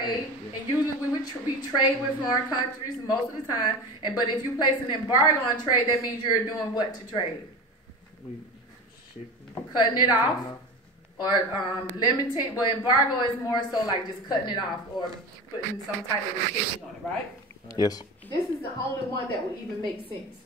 trade, and usually we trade with foreign countries most of the time. But if you place an embargo on trade, that means you're doing what to trade? Cutting it off, or limiting. Well, embargo is more so like just cutting it off or putting some type of restriction on it, right? Yes. This is the only one that will even make sense.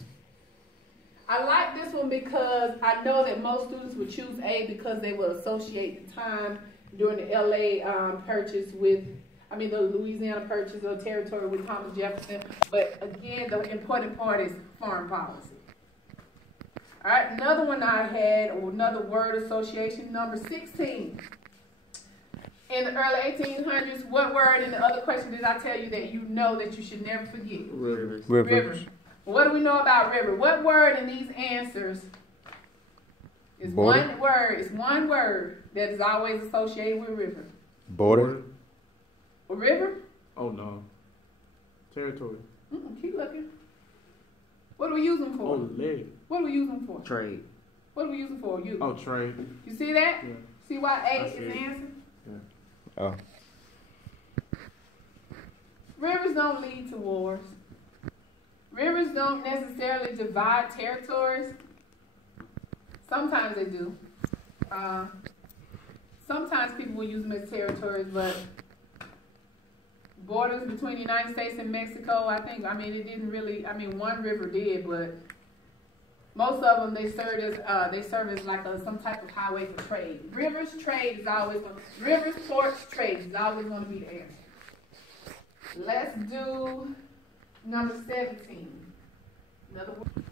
I like this one because I know that most students would choose A because they will associate the time during the LA purchase with, the Louisiana purchase of territory with Thomas Jefferson. But again, the important part is foreign policy. All right, another one I had, or another word association, number 16. In the early 1800s, what word in the other question did I tell you that you know that you should never forget? Rivers. Rivers. What do we know about river? What word in these answers is Border. one word? It's one word that is always associated with river. Border. A river? Oh no. Territory. Keep looking. What do we use them for? Oh, leg. What do we use them for? Trade. What do we use them for? You. Oh, trade. You see that? Yeah. See why A I is see the it. answer? Yeah. Oh. Rivers don't lead to wars. Rivers don't necessarily divide territories. Sometimes they do. Sometimes people will use them as territories, but borders between the United States and Mexico, it didn't really, one river did, but most of them, they serve as like some type of highway for trade. Rivers, ports, trade is always going to be the answer. Let's do number 17.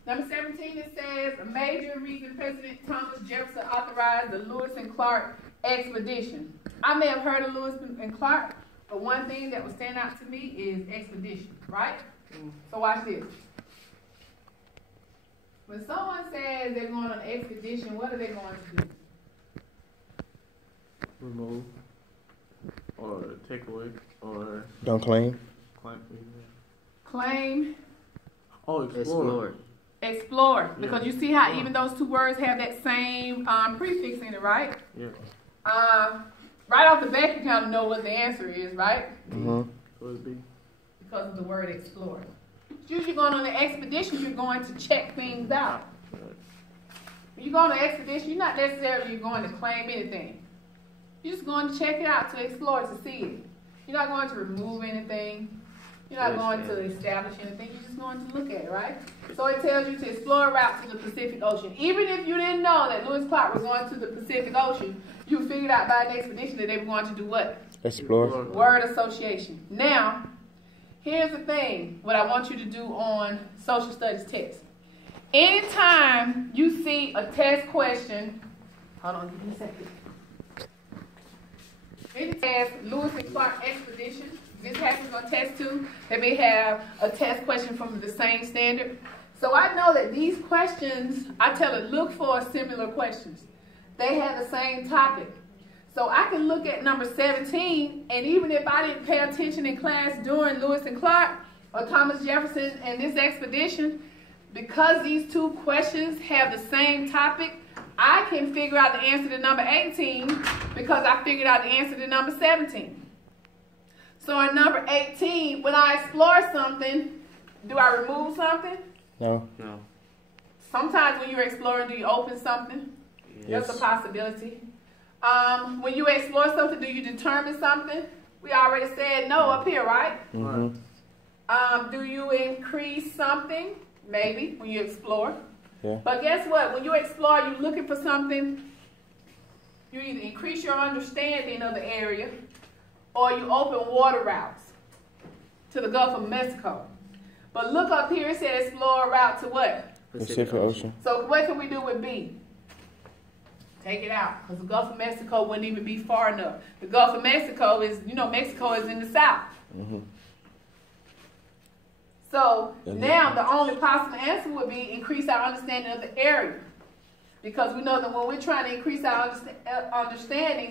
Number 17, it says, a major reason President Thomas Jefferson authorized the Lewis and Clark expedition. I may have heard of Lewis and Clark, but one thing that would stand out to me is expedition, right? So watch this. When someone says they're going on an expedition, what are they going to do? Remove. Or take away. Or Don't claim. Claim. Oh, explore. Explore. Because Yeah. you see how even those two words have that same prefix in it, right? Yeah. Right off the bat, you kind of know what the answer is, right? Mm-hmm. So it'd be. Because of the word explore. Usually going on an expedition, you're going to check things out. When you go on an expedition, you're not necessarily going to claim anything. You're just going to check it out, to explore, to see it. You're not going to remove anything. You're not going to establish anything. You're just going to look at it, right? So it tells you to explore a route to the Pacific Ocean. Even if you didn't know that Lewis Clark was going to the Pacific Ocean, you figured out by an expedition that they were going to do what? Explore. Word association. Now, here's the thing, what I want you to do on social studies text. Anytime you see a test question, hold on, give me a second. Anytime Lewis and Clark expedition, this happens on test 2, they may have a test question from the same standard. So I know that these questions, I tell it, look for similar questions. They have the same topic. So I can look at number 17, and even if I didn't pay attention in class during Lewis and Clark or Thomas Jefferson and this expedition, because these two questions have the same topic, I can figure out the answer to number 18 because I figured out the answer to number 17. So in number 18, when I explore something, do I remove something? No. No. Sometimes when you're exploring, do you open something? Yes. That's a possibility. When you explore something, do you determine something? We already said no up here, right? Mm-hmm. Do you increase something? Maybe, when you explore. Yeah. But guess what? When you explore, you're looking for something. You either increase your understanding of the area or you open water routes to the Gulf of Mexico. But look up here, it said explore a route to what? Pacific Ocean. So what can we do with B? Take it out, because the Gulf of Mexico wouldn't even be far enough. The Gulf of Mexico is, Mexico is in the south. Mm-hmm. So now the only possible answer would be increase our understanding of the area. Because we know that when we're trying to increase our understanding,